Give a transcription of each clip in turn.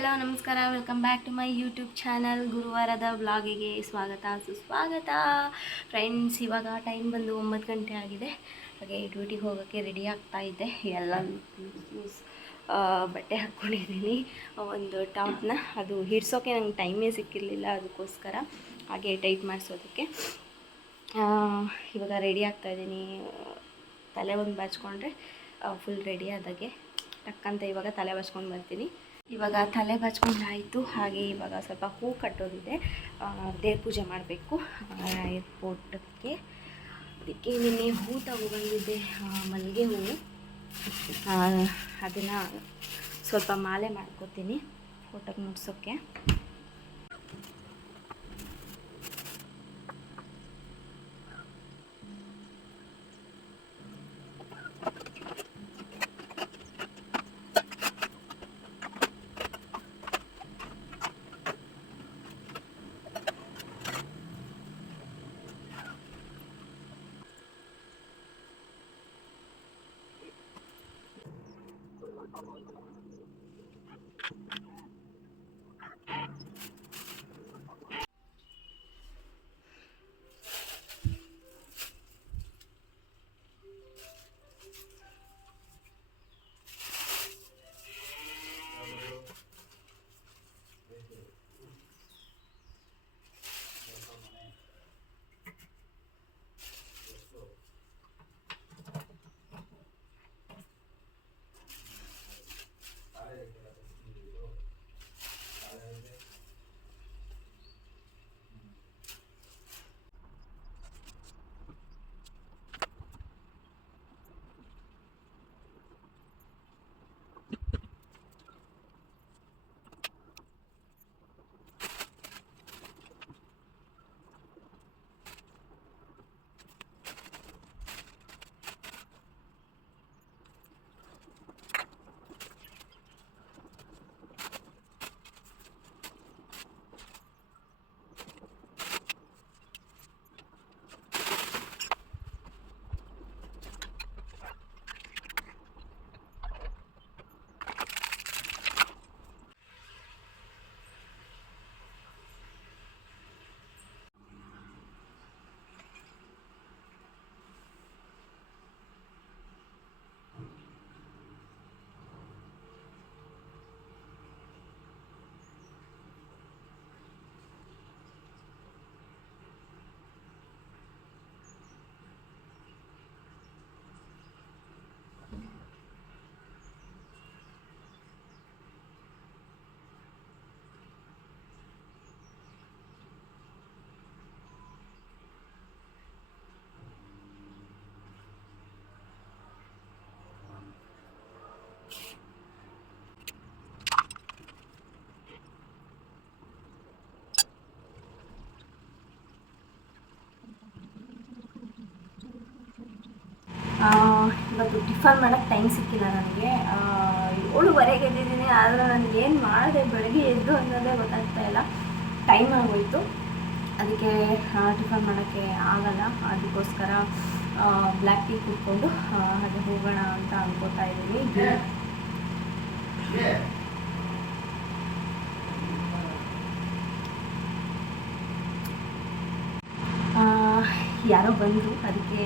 Hello ನಮಸ್ಕಾರ, welcome back to my YouTube channel. ಗುರುವಾರದ ವ್ಲಾಗಿಗೆ ಸ್ವಾಗತ ಸುಸ್ವಾಗತ ಫ್ರೆಂಡ್ಸ್. ಇವಾಗ ಟೈಮ್ ಬಂದು 9 ಗಂಟೆ ಆಗಿದೆ. ಹಾಗೆ ಡ್ಯೂಟಿಗೆ ಹೋಗೋಕ್ಕೆ ರೆಡಿ ಆಗ್ತಾ ಇದ್ದೆ. ಎಲ್ಲ ಬಟ್ಟೆ ಹಾಕ್ಕೊಂಡಿದ್ದೀನಿ. ಒಂದು ಟಾಪ್ನ ಅದು ಹಿಡ್ಸೋಕ್ಕೆ ನಂಗೆ ಟೈಮೇ ಸಿಕ್ಕಿರಲಿಲ್ಲ, ಅದಕ್ಕೋಸ್ಕರ ಹಾಗೆ ಟೈಟ್ ಮಾಡಿಸೋದಕ್ಕೆ ಇವಾಗ ರೆಡಿ ಆಗ್ತಾಯಿದ್ದೀನಿ. ತಲೆ ಒಂದು ಬಾಚ್ಕೊಂಡ್ರೆ ಫುಲ್ ರೆಡಿ ಆದಾಗೆ. ಟಕ್ಕಂತ ಇವಾಗ ತಲೆ ಬಾಚ್ಕೊಂಡು ಬರ್ತೀನಿ. ಇವಾಗ ತಲೆ ಬಾಚ್ಕೊಂಡಾಯಿತು. ಹಾಗೆ ಇವಾಗ ಸ್ವಲ್ಪ ಹೂ ಕಟ್ಟೋದಿದೆ, ದೇವ್ರ ಪೂಜೆ ಮಾಡಬೇಕು ಏರ್ಪೋರ್ಟಕ್ಕೆ. ಅದಕ್ಕೆ ನಿನ್ನೆ ಹೂ ತಗೊಬಂದಿದ್ದೆ, ಮಲ್ಲಿಗೆ ಹೂವು. ಅದನ್ನು ಸ್ವಲ್ಪ ಮಾಲೆ ಮಾಡ್ಕೋತೀನಿ ಫೋಟೋಗೆ ಮುಡ್ಸೋಕ್ಕೆ. ಇವತ್ತು ಟಿಫನ್ ಮಾಡೋಕ್ಕೆ ಟೈಮ್ ಸಿಕ್ಕಿಲ್ಲ ನನಗೆ. 7:30ಗೆ ಎದ್ದಿದ್ದೀನಿ, ಆದರೆ ನನಗೆ ಏನು ಮಾಡಿದೆ ಬೆಳಗ್ಗೆ ಎದ್ದು ಅನ್ನೋದೇ ಗೊತ್ತಾಗ್ತಾ ಇಲ್ಲ. ಟೈಮ್ ಆಗೋಯಿತು, ಅದಕ್ಕೆ ಟಿಫನ್ ಮಾಡೋಕ್ಕೆ ಆಗಲ್ಲ. ಅದಕ್ಕೋಸ್ಕರ ಬ್ಲ್ಯಾಕ್ ಟೀ ಕುಟ್ಕೊಂಡು ಹಾಗೆ ಹೋಗೋಣ ಅಂತ ಅನ್ಕೋತಾ ಇದ್ದೀನಿ. ಯಾರೋ ಬಂದರು, ಅದಕ್ಕೆ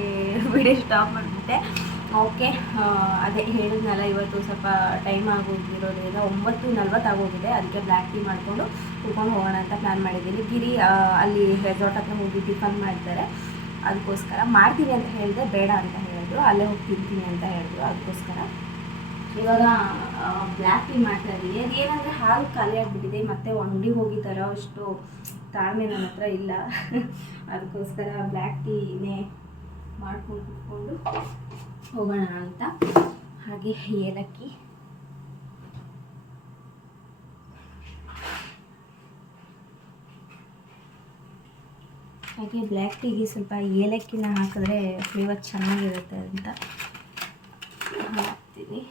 ವಿಡಿಯೋ ಸ್ಟಾಪ್ ಮಾಡಿಬಿಟ್ಟೆ. ಓಕೆ, ಅದೇ ಹೇಳಿದ್ನಲ್ಲ, ಇವತ್ತು ಸ್ವಲ್ಪ ಟೈಮ್ ಆಗೋಗಿರೋದ್ರಿಂದ 9:40 ಆಗೋಗಿದೆ. ಅದಕ್ಕೆ ಬ್ಲ್ಯಾಕ್ ಟೀ ಮಾಡಿಕೊಂಡು ಕುತ್ಕೊಂಡು ಹೋಗೋಣ ಅಂತ ಪ್ಲ್ಯಾನ್ ಮಾಡಿದ್ದೀನಿ. ಗಿರಿ ಅಲ್ಲಿ ರೆಸಾರ್ಟ್ ಹತ್ರ ಹೋಗಿ ಟಿಫನ್ ಮಾಡ್ತಾರೆ, ಅದಕ್ಕೋಸ್ಕರ ಮಾಡ್ತೀನಿ ಅಂತ ಹೇಳಿದೆ, ಬೇಡ ಅಂತ ಹೇಳಿದ್ರು. ಅಲ್ಲೇ ಹೋಗಿ ತಿಂತೀನಿ ಅಂತ ಹೇಳಿದ್ರು. ಅದಕ್ಕೋಸ್ಕರ ಇವಾಗ ಬ್ಲ್ಯಾಕ್ ಟೀ ಮಾಡ್ತಾಯಿದ್ದೀನಿ. ಅದು ಏನಂದರೆ ಹಾಲು ಖಾಲಿ ಆಗಿಬಿಟ್ಟಿದೆ, ಮತ್ತು ಅಂಗಡಿಗೆ ಹೋಗಿ ತರೋ ಅಷ್ಟು ತಾಳ್ಮೆ ನನ್ನ ಹತ್ರ ಇಲ್ಲ. ಅದಕ್ಕೋಸ್ಕರ ಬ್ಲ್ಯಾಕ್ ಟೀನೇ ಮಾಡ್ಕೊಂಡು ಕುತ್ಕೊಂಡು ಹೋಗೋಣ ಅಂತ. ಹಾಗೆ ಏಲಕ್ಕಿ, ಹಾಗೆ ಬ್ಲ್ಯಾಕ್ ಟೀಗೆ ಸ್ವಲ್ಪ ಏಲಕ್ಕಿನ ಹಾಕಿದ್ರೆ ಫ್ಲೇವರ್ ಚೆನ್ನಾಗಿರುತ್ತೆ ಅಂತ ಹಾಕ್ತೀನಿ.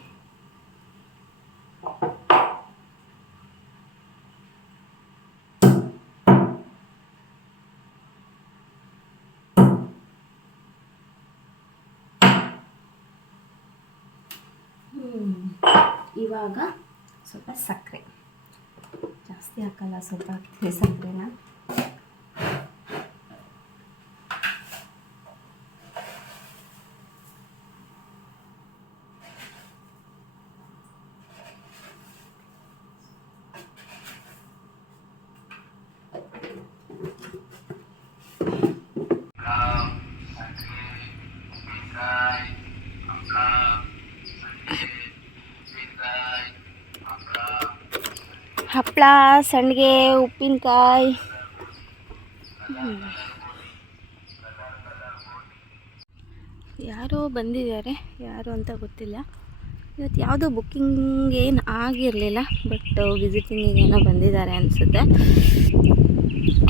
ಇವಾಗ ಸ್ವಲ್ಪ ಸಕ್ಕರೆ ಜಾಸ್ತಿ ಹಾಕಲ್ಲ, ಸ್ವಲ್ಪ ಹಾಕ್ತೀವಿ ಸಕ್ಕರೆನ. ಹಪ್ಪಳ, ಸಂಡಿಗೆ, ಉಪ್ಪಿನಕಾಯಿ. ಯಾರೋ ಬಂದಿದ್ದಾರೆ, ಯಾರು ಅಂತ ಗೊತ್ತಿಲ್ಲ. ಇವತ್ತು ಯಾವುದೋ ಬುಕ್ಕಿಂಗ್ ಏನು ಆಗಿರಲಿಲ್ಲ, ಬಟ್ ವಿಸಿಟಿಂಗಿಗೆ ಏನೋ ಬಂದಿದ್ದಾರೆ ಅನಿಸುತ್ತೆ.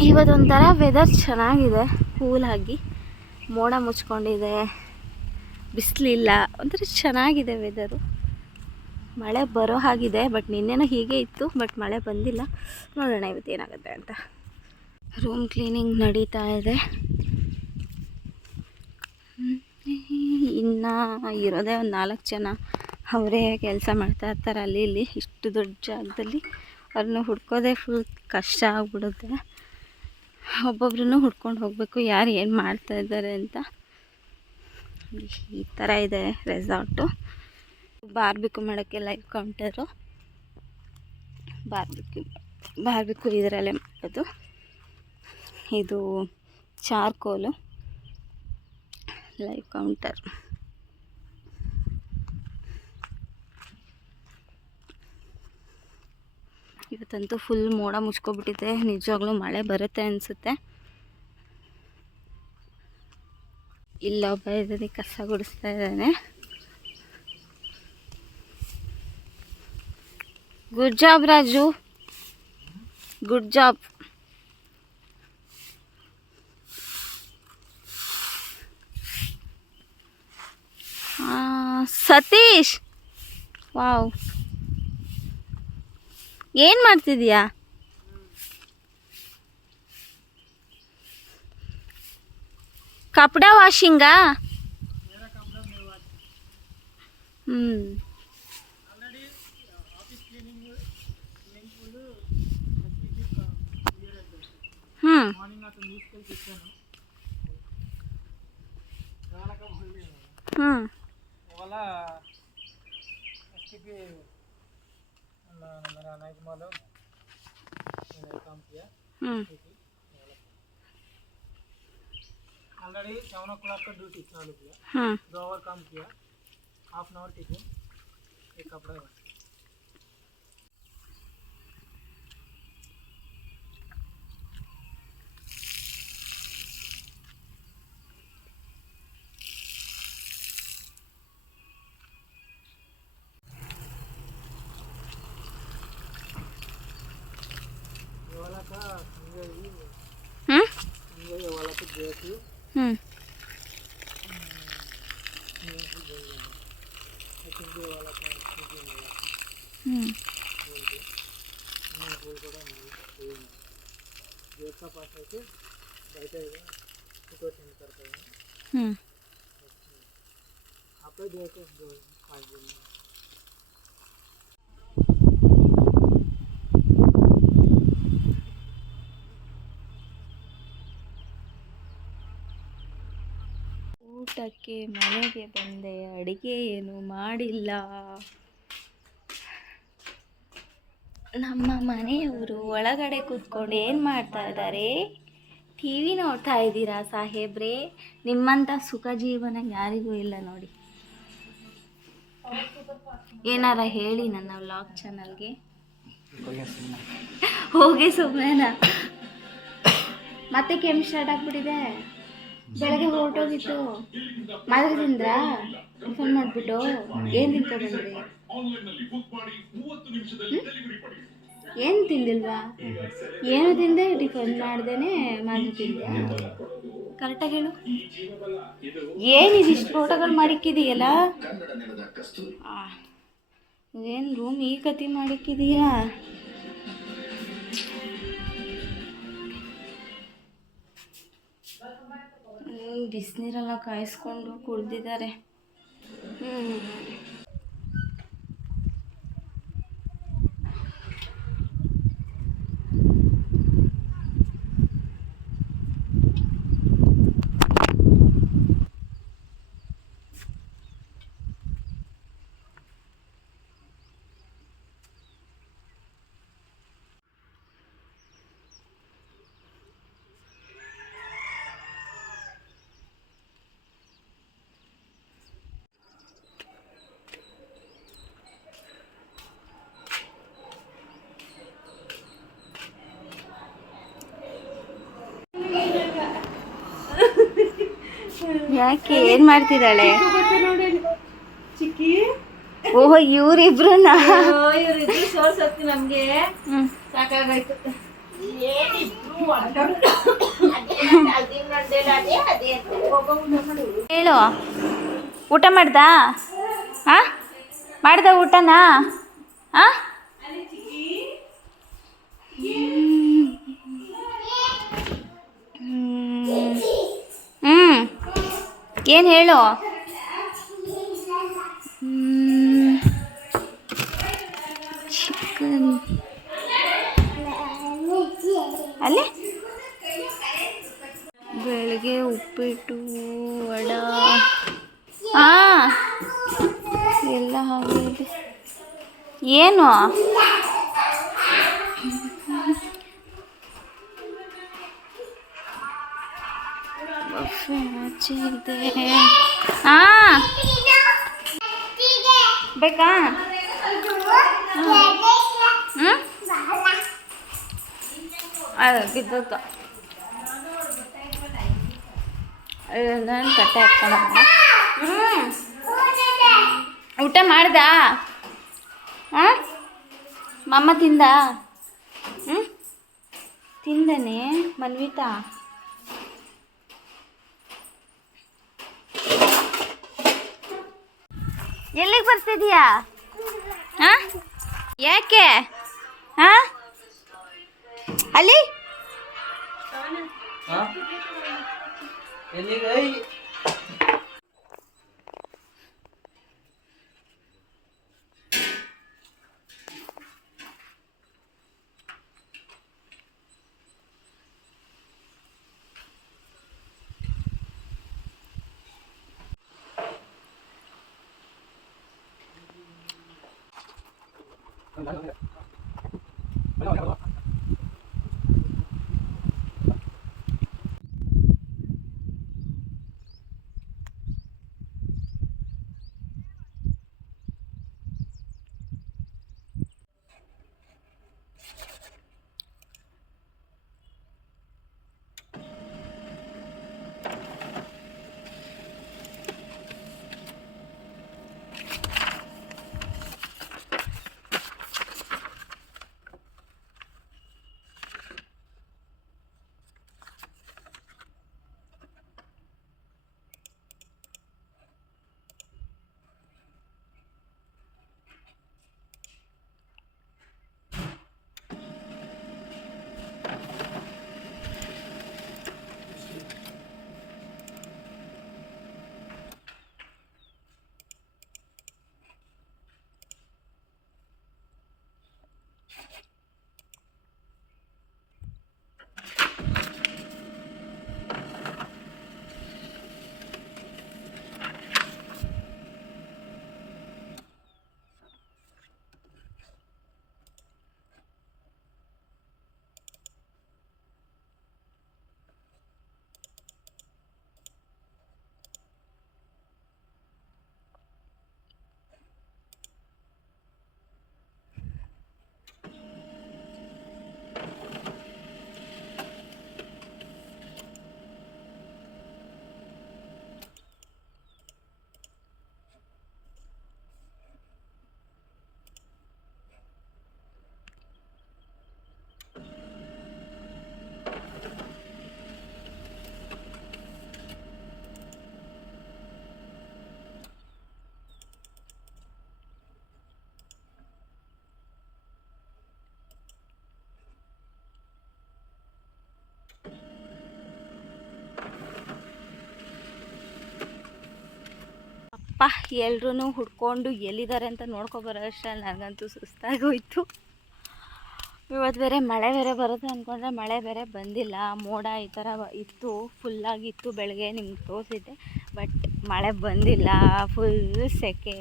ಇವತ್ತೊಂಥರ ವೆದರ್ ಚೆನ್ನಾಗಿದೆ, ಕೂಲಾಗಿ ಮೋಡ ಮುಚ್ಕೊಂಡಿದೆ, ಬಿಸಿಲಿಲ್ಲ, ಒಂಥರ ಚೆನ್ನಾಗಿದೆ ವೆದರು. ಮಳೆ ಬರೋ ಹಾಗಿದೆ, ಬಟ್ ನಿನ್ನೆನೂ ಹೀಗೆ ಇತ್ತು, ಬಟ್ ಮಳೆ ಬಂದಿಲ್ಲ. ನೋಡೋಣ ಇವತ್ತು ಏನಾಗುತ್ತೆ ಅಂತ. ರೂಮ್ ಕ್ಲೀನಿಂಗ್ ನಡೀತಾ ಇದೆ. ಇನ್ನು ಇರೋದೇ ಒಂದು 4 ಜನ, ಅವರೇ ಕೆಲಸ ಮಾಡ್ತಾ ಇರ್ತಾರೆ ಅಲ್ಲಿ ಇಲ್ಲಿ. ಇಷ್ಟು ದೊಡ್ಡ ಜಾಗದಲ್ಲಿ ಅವ್ರನ್ನ ಹುಡ್ಕೋದೇ ಫುಲ್ ಕಷ್ಟ ಆಗ್ಬಿಡುತ್ತೆ. ಒಬ್ಬೊಬ್ರನ್ನೂ ಹುಡ್ಕೊಂಡು ಹೋಗಬೇಕು, ಯಾರು ಏನು ಮಾಡ್ತಾ ಇದ್ದಾರೆ ಅಂತ. ಈ ಥರ ಇದೆ ರೆಸಾರ್ಟು. ಬಾರ್ಬಿಕ್ಯೂ ಮಾಡೋಕ್ಕೆ ಲೈವ್ ಕೌಂಟರು. ಬಾರ್ಬಿಕ್ಯೂ ಇದರಲ್ಲೇ ಮಾಡೋದು. ಇದು ಚಾರ್ಕೋಲು ಲೈವ್ ಕೌಂಟರ್. ಇವತ್ತಂತೂ ಫುಲ್ ಮೋಡ ಮುಚ್ಕೊಬಿಟ್ಟಿದೆ, ನಿಜವಾಗ್ಲೂ ಮಳೆ ಬರುತ್ತೆ ಅನಿಸುತ್ತೆ. ಇಲ್ಲೊಬ್ಬ ಇದ್ದಾನೆ, ಕಸ ಗುಡಿಸ್ತಾ ಇದ್ದಾನೆ. Good job Raju, good job. Satish, wow, ಏನು ಮಾಡ್ತಿದೀಯಾ? ಕಪड़ा ವಾಷಿಂಗಾ? ऑलरेडी 7 o'clock का ड्यूटी चालू किया, 2 आवर काम किया, हाफ एन आवर टिफिन, एक कपड़ा वाला का वाला को देखी का पास అయితే బయట ఫోటో సెండ్ करते हैं आप ही देखो 5 दिन ಊಟಕ್ಕೆ ಮನೆಗೆ ಬಂದೆ, ಅಡುಗೆ ಏನು ಮಾಡಿಲ್ಲ. ನಮ್ಮ ಮನೆಯವರು ಒಳಗಡೆ ಕೂತ್ಕೊಂಡು ಏನು ಮಾಡ್ತಾ ಇದ್ದಾರೆ? ಟಿ ವಿ ನೋಡ್ತಾ ಇದ್ದೀರಾ ಸಾಹೇಬ್ರೆ? ನಿಮ್ಮಂಥ ಸುಖ ಜೀವನ ಯಾರಿಗೂ ಇಲ್ಲ ನೋಡಿ. ಏನಾರ ಹೇಳಿ ನನ್ನ ವ್ಲಾಗ್ ಚಾನಲ್ಗೆ. ಹೋಗಿ ಸುಮ್ಮನೆ ಮತ್ತೆ ಕೆಮ್ಮು ಸ್ಟಾರ್ಟ್ ಆಗಿಬಿಟ್ಟಿದೆ. ಬೆಳಗ್ಗೆ ಹೊರಟೋಗಿತ್ತು, ಮಾತ್ರ ತಿಂದ್ರಾ? ಟಿಫನ್ ಮಾಡಿಬಿಟ್ಟು ಏನು ತಿನ್ಕೊಂಡ್ಬಂದ್ರಿ? ಏನು ತಿಂದಿಲ್ವಾ? ಏನು ತಿಂದೆ? ಟಿಫನ್ ಮಾಡ್ದೇನೆ ಮಾತ್ರ ತಿಂದೆ. ಕರೆಕ್ಟಾಗಿ ಹೇಳು. ಏನಿದಿಷ್ಟು ಫೋಟೋಗಳು ಮಾಡಿಕ್ಕಿದೀಯಲ್ಲ? ಏನು ರೂಮ್ ಈ ಕತಿ ಮಾಡಿಕ್ಕಿದೀಯಾ? ಬಿಸಿನೀರೆಲ್ಲ ಕಾಯಿಸ್ಕೊಂಡು ಕುಡ್ದಿದ್ದಾರೆ. ಯಾಕೆ ಏನು ಮಾಡ್ತಿದ್ದಾಳೆ? ಚಿಕ್ಕಿ ಓಹೋ ಇವರಿಬ್ರನ್ನ ಇವರಿದ್ರು ಸೋರ್ಸತ್ತಿ ನಮ್ಗೆ ಸಾಕಾಗಾಯ್ತು. ಹೇಳು, ಊಟ ಮಾಡ್ದಾ? ಹಾಂ ಮಾಡ್ದ ಊಟನಾ? ಹಾಂ ಏನು ಹೇಳು? ಚಿಕನ್ ಅಲ್ಲೇ ಬೆಳಗ್ಗೆ ಉಪ್ಪಿಟ್ಟು ವಡ ಹಾಂ ಎಲ್ಲ ಹಾಗೆ ಇದೆ. ಏನು ಆಚೆ ಇದೆ. ಹಾಂ ಬೇಕಾ? ಹ್ಞೂ ಅದು ಬಿದ್ದೋತು. ನಾನು ತಟ್ಟೆ ಹಾಕ್ಕೊಳಮ್ಮ. ಊಟ ಮಾಡ್ದಾ? ಹಾಂ ಮಮ್ಮ ತಿಂದ? ತಿಂದನೆ ಮನ್ವಿತಾ? ಎಲ್ಲಿಗೆ ಬರ್ತಿದೀಯಾ? ಹಾಂ ಯಾಕೆ? ಹಾಂ ಅಲ್ಲಿ ಎಲ್ಲರೂ ಹುಡ್ಕೊಂಡು ಎಲ್ಲಿದ್ದಾರೆ ಅಂತ ನೋಡ್ಕೊಬರೋ ಅಷ್ಟರಲ್ಲಿ ನನಗಂತೂ ಸುಸ್ತಾಗೋಯ್ತು. ಇವತ್ತು ಬೇರೆ ಮಳೆ ಬೇರೆ ಬರುತ್ತೆ ಅಂದ್ಕೊಂಡ್ರೆ ಮಳೆ ಬೇರೆ ಬಂದಿಲ್ಲ. ಮೋಡ ಈ ಥರ ಇತ್ತು, ಫುಲ್ಲಾಗಿತ್ತು. ಬೆಳಗ್ಗೆ ನಿಮ್ಗೆ ತೋರಿಸಿದ್ದೆ, ಬಟ್ ಮಳೆ ಬಂದಿಲ್ಲ. ಫುಲ್ ಸೆಕೆ.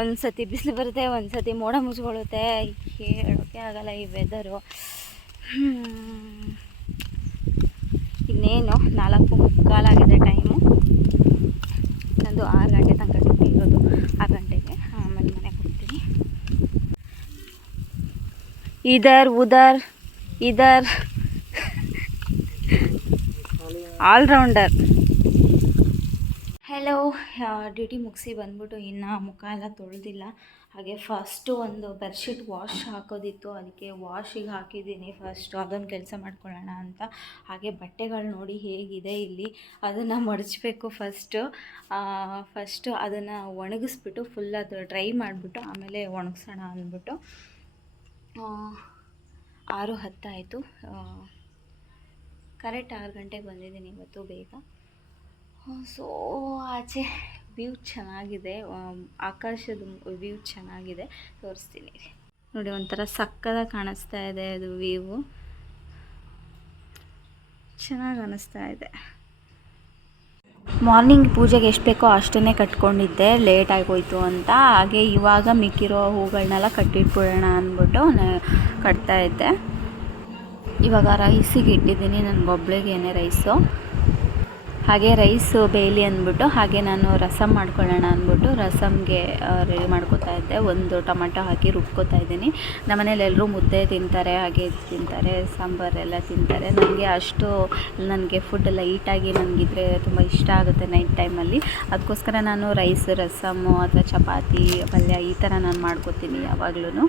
ಒಂದು ಸತಿ ಬಿಸಿಲು ಬರುತ್ತೆ, ಒಂದು ಸತಿ ಮೋಡ ಮುಚ್ಕೊಳ್ಳುತ್ತೆ. ಹೇಳೋಕ್ಕೆ ಆಗಲ್ಲ ಈ ವೆದರು. ಇನ್ನೇನು 4:45 ಟೈಮು. ನಂದು 6 ಗಂಟೆ ತನಕ ಡ್ಯೂಟಿ ಇರೋದು. 6 ಗಂಟೆಗೆ ಆಮೇಲೆ ಮನೆಗೆ ಹೋಗ್ತೀನಿ. ಇದರ್ ಉದರ್ ಇದರ್ ಆಲ್ರೌಂಡರ್. ಹಲೋ, ಡ್ಯೂಟಿ ಮುಗಿಸಿ ಬಂದ್ಬಿಟ್ಟು ಇನ್ನು ಮುಖ ಎಲ್ಲ ತೊಳೆದಿಲ್ಲ. ಹಾಗೆ ಫಸ್ಟು ಒಂದು ಬೆಡ್ಶೀಟ್ ವಾಶ್ ಹಾಕೋದಿತ್ತು, ಅದಕ್ಕೆ ವಾಶಿಗೆ ಹಾಕಿದ್ದೀನಿ. ಫಸ್ಟು ಅದೊಂದು ಕೆಲಸ ಮಾಡ್ಕೊಳ್ಳೋಣ ಅಂತ. ಹಾಗೆ ಬಟ್ಟೆಗಳು ನೋಡಿ ಹೇಗಿದೆ ಇಲ್ಲಿ, ಅದನ್ನು ಮಡಚಬೇಕು ಫಸ್ಟು ಅದನ್ನು ಒಣಗಿಸ್ಬಿಟ್ಟು ಫುಲ್ ಅದು ಡ್ರೈ ಮಾಡಿಬಿಟ್ಟು ಆಮೇಲೆ ಒಣಗಿಸೋಣ ಅಂದ್ಬಿಟ್ಟು 6:10 ಆಯಿತು. ಕರೆಕ್ಟ್ 6 ಗಂಟೆಗೆ ಬಂದಿದ್ದೀನಿ ಇವತ್ತು ಬೇಗ. ಸೊ ಆಚೆ ವ್ಯೂ ಚೆನ್ನಾಗಿದೆ, ಆಕಾಶದ ವ್ಯೂ ಚೆನ್ನಾಗಿದೆ, ತೋರಿಸ್ತೀನಿ ನೋಡಿ. ಒಂಥರ ಸಕ್ಕದಾಗಿ ಕಾಣಿಸ್ತಾ ಇದೆ ಅದು ವ್ಯೂ, ಚೆನ್ನಾಗಿ ಅನ್ನಿಸ್ತಾ ಇದೆ. ಮಾರ್ನಿಂಗ್ ಪೂಜೆಗೆ ಎಷ್ಟು ಬೇಕೋ ಅಷ್ಟನ್ನೇ ಕಟ್ಕೊಂಡಿದ್ದೆ, ಲೇಟ್ ಆಗೋಯ್ತು ಅಂತ. ಹಾಗೆ ಇವಾಗ ಮಿಕ್ಕಿರೋ ಹೂಗಳನ್ನೆಲ್ಲ ಕಟ್ಟಿಟ್ಬಿಡೋಣ ಅಂದ್ಬಿಟ್ಟು ಕಟ್ತಾ ಇದ್ದೆ. ಇವಾಗ ರೈಸಿಗೆ ಇಟ್ಟಿದ್ದೀನಿ, ನನಗೊಬ್ಳಿಗೇನೆ ರೈಸು. ಹಾಗೆ ರೈಸು ಬೇಯಲಿ ಅಂದ್ಬಿಟ್ಟು ಹಾಗೆ ನಾನು ರಸಮ್ ಮಾಡ್ಕೊಳ್ಳೋಣ ಅಂದ್ಬಿಟ್ಟು ರಸಮ್ಗೆ ರೆಡಿ ಮಾಡ್ಕೋತಾ ಇದ್ದೆ. ಒಂದು ಟೊಮೆಟೊ ಹಾಕಿ ರುಬ್ಕೋತಾ ಇದ್ದೀನಿ. ನಮ್ಮನೇಲಿ ಎಲ್ಲರೂ ಮುದ್ದೆ ತಿಂತಾರೆ, ಹಾಗೆ ತಿಂತಾರೆ, ಸಾಂಬಾರೆಲ್ಲ ತಿಂತಾರೆ. ನನಗೆ ಫುಡ್ ಲೈಟಾಗಿ ನನಗಿದ್ರೆ ತುಂಬ ಇಷ್ಟ ಆಗುತ್ತೆ ನೈಟ್ ಟೈಮಲ್ಲಿ. ಅದಕ್ಕೋಸ್ಕರ ನಾನು ರೈಸ್, ರಸಮ್ಮು ಅಥವಾ ಚಪಾತಿ, ಪಲ್ಯ ಈ ಥರ ನಾನು ಮಾಡ್ಕೋತೀನಿ ಯಾವಾಗ್ಲೂ.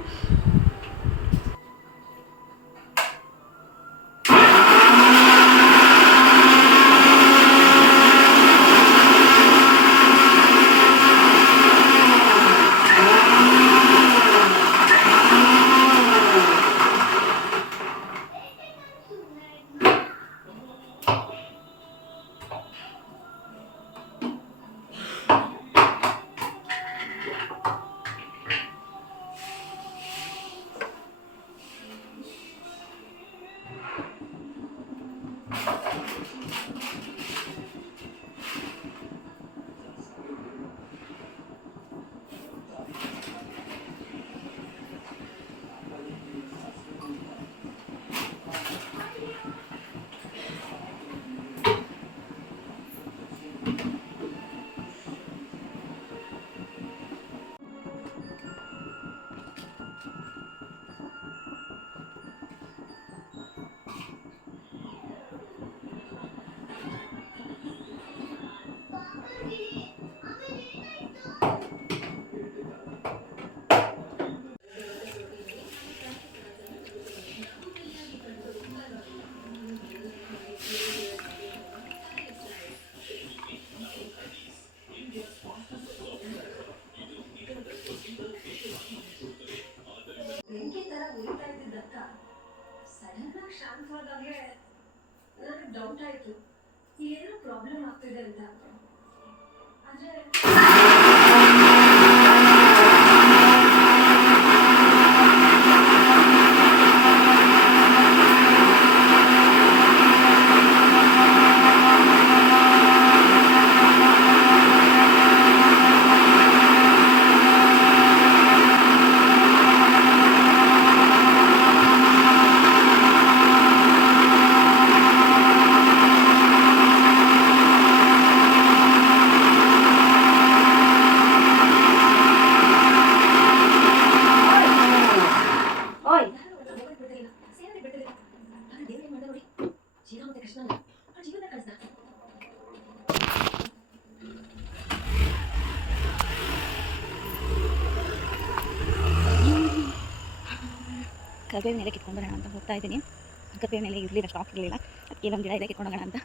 ಶಾಂತವಾದಾಗೆ ನನಗೆ ಡೌಟ್ ಆಯಿತು, ಏನೋ ಪ್ರಾಬ್ಲಮ್ ಆಗ್ತಿದೆ ಅಂತ. ಆದರೆ ಕರ್ಬೇವಿನ ಮೇಲೆ ಕಿತ್ಕೊಂಡು ಬರೋಣ ಅಂತ ಹೋಗ್ತಾ ಇದ್ದೀನಿ. ಕರ್ಬೇವಿನ ಮೇಲೆ ಇರಲಿಲ್ಲ, ಸ್ಟಾಕ್ ಇರಲಿಲ್ಲ, ಅದಕ್ಕೆ ಇಲ್ಲೊಂದು ಗಿಡ ಇದೆ, ಕಿತ್ಕೊಂಡು ಹೋಗೋಣ ಅಂತ.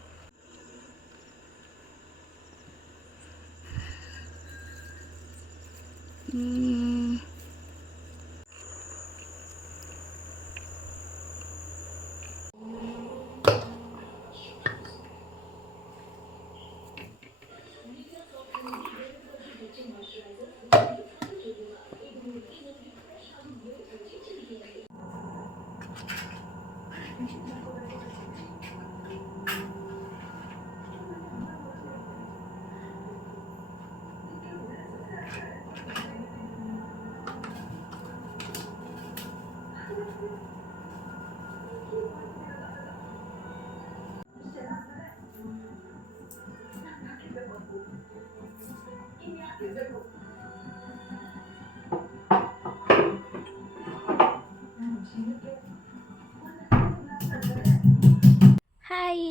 ಹಾಯ್,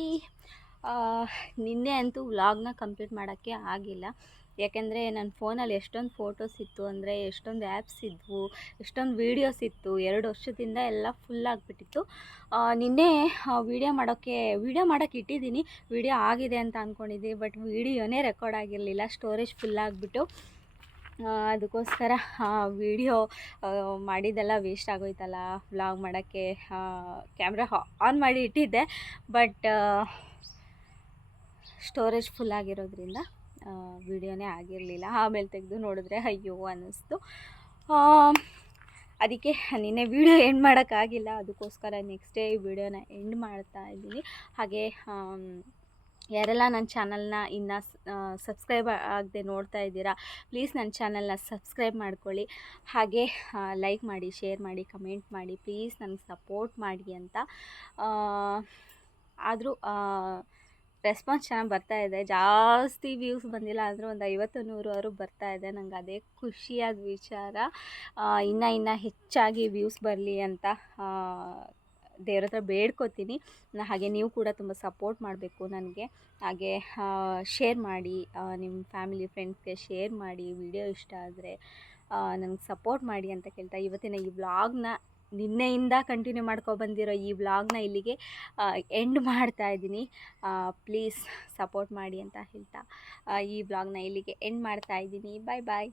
ನಿನ್ನೆ ಅಂತೂ ವ್ಲಾಗ್ನ ಕಂಪ್ಲೀಟ್ ಮಾಡೋಕ್ಕೆ ಆಗಿಲ್ಲ. ಯಾಕೆಂದರೆ ನನ್ನ ಫೋನಲ್ಲಿ ಎಷ್ಟೊಂದು ಫೋಟೋಸ್ ಇತ್ತು, ಅಂದರೆ ಎಷ್ಟೊಂದು ಆ್ಯಪ್ಸ್ ಇದ್ವು, ಎಷ್ಟೊಂದು ವೀಡಿಯೋಸ್ ಇತ್ತು. 2 ವರ್ಷದಿಂದ ಎಲ್ಲ ಫುಲ್ ಆಗಿಬಿಟ್ಟಿತ್ತು. ನಿನ್ನೆ ವೀಡಿಯೋ ಮಾಡೋಕ್ಕೆ ಇಟ್ಟಿದ್ದೀನಿ. ವೀಡಿಯೋ ಆಗಿದೆ ಅಂತ ಅಂದ್ಕೊಂಡಿದ್ದೀನಿ, ಬಟ್ ವೀಡಿಯೋನೇ ರೆಕಾರ್ಡ್ ಆಗಿರಲಿಲ್ಲ. ಸ್ಟೋರೇಜ್ ಫುಲ್ ಆಗಿಬಿಟ್ಟು ಅದಕ್ಕೋಸ್ಕರ ವೀಡಿಯೋ ಮಾಡಿದ್ದೆಲ್ಲ ವೇಸ್ಟ್ ಆಗೋಯ್ತಲ್ಲ. ವ್ಲಾಗ್ ಮಾಡೋಕ್ಕೆ ಕ್ಯಾಮ್ರಾ ಆನ್ ಮಾಡಿ ಇಟ್ಟಿದ್ದೆ, ಬಟ್ ಸ್ಟೋರೇಜ್ ಫುಲ್ ಆಗಿರೋದ್ರಿಂದ ವೀಡಿಯೋನೇ ಆಗಿರಲಿಲ್ಲ. ಆಮೇಲೆ ತೆಗೆದು ನೋಡಿದ್ರೆ ಅಯ್ಯೋ ಅನ್ನಿಸ್ತು. ಅದಕ್ಕೆ ನಿನ್ನೆ ವೀಡಿಯೋ ಎಂಡ್ ಮಾಡೋಕ್ಕಾಗಿಲ್ಲ. ಅದಕ್ಕೋಸ್ಕರ ನೆಕ್ಸ್ಟ್ ಡೇ ಈ ವಿಡಿಯೋನ ಎಂಡ್ ಮಾಡ್ತಾ ಇದ್ದೀನಿ. ಹಾಗೆ ಯಾರೆಲ್ಲ ನನ್ನ ಚಾನಲ್ನ ಇನ್ನೂ ಸಬ್ಸ್ಕ್ರೈಬ್ ಆಗದೆ ನೋಡ್ತಾ ಇದ್ದೀರಾ, ಪ್ಲೀಸ್ ನನ್ನ ಚಾನಲ್ನ ಸಬ್ಸ್ಕ್ರೈಬ್ ಮಾಡ್ಕೊಳ್ಳಿ. ಹಾಗೆ ಲೈಕ್ ಮಾಡಿ, ಶೇರ್ ಮಾಡಿ, ಕಮೆಂಟ್ ಮಾಡಿ, ಪ್ಲೀಸ್ ನನಗೆ ಸಪೋರ್ಟ್ ಮಾಡಿ ಅಂತ. ಆದರೂ ರೆಸ್ಪಾನ್ಸ್ ಚೆನ್ನಾಗಿ ಬರ್ತಾಯಿದೆ. ಜಾಸ್ತಿ ವ್ಯೂಸ್ ಬಂದಿಲ್ಲ ಅಂದರೂ ಒಂದು 50-100 ಆದರೂ ಬರ್ತಾಯಿದೆ. ನಂಗೆ ಅದೇ ಖುಷಿಯಾದ ವಿಚಾರ. ಇನ್ನೂ ಹೆಚ್ಚಾಗಿ ವ್ಯೂಸ್ ಬರಲಿ ಅಂತ ದೇವ್ರ ಹತ್ರ ಬೇಡ್ಕೋತೀನಿ. ಹಾಗೆ ನೀವು ಕೂಡ ತುಂಬ ಸಪೋರ್ಟ್ ಮಾಡಬೇಕು ನನಗೆ. ಹಾಗೆ ಶೇರ್ ಮಾಡಿ, ನಿಮ್ಮ ಫ್ಯಾಮಿಲಿ ಫ್ರೆಂಡ್ಸ್ಗೆ ಶೇರ್ ಮಾಡಿ. ವಿಡಿಯೋ ಇಷ್ಟ ಆದರೆ ನನಗೆ ಸಪೋರ್ಟ್ ಮಾಡಿ ಅಂತ ಕೇಳ್ತಾ, ಇವತ್ತಿನ ಈ ವ್ಲಾಗ್ನ ನಿನ್ನೆಯಿಂದ ಕಂಟಿನ್ಯೂ ಬಂದಿರೋ ಈ ವ್ಲಾಗ್ನ ಇಲ್ಲಿಗೆ ಎಂಡ್ ಮಾಡ್ತಾ ಇದ್ದೀನಿ. ಪ್ಲೀಸ್ ಸಪೋರ್ಟ್ ಮಾಡಿ ಅಂತ ಹೇಳ್ತಾ ಈ ವ್ಲಾಗ್ನ ಇಲ್ಲಿಗೆ ಎಂಡ್ ಮಾಡ್ತಾ ಇದ್ದೀನಿ. ಬಾಯ್ ಬಾಯ್.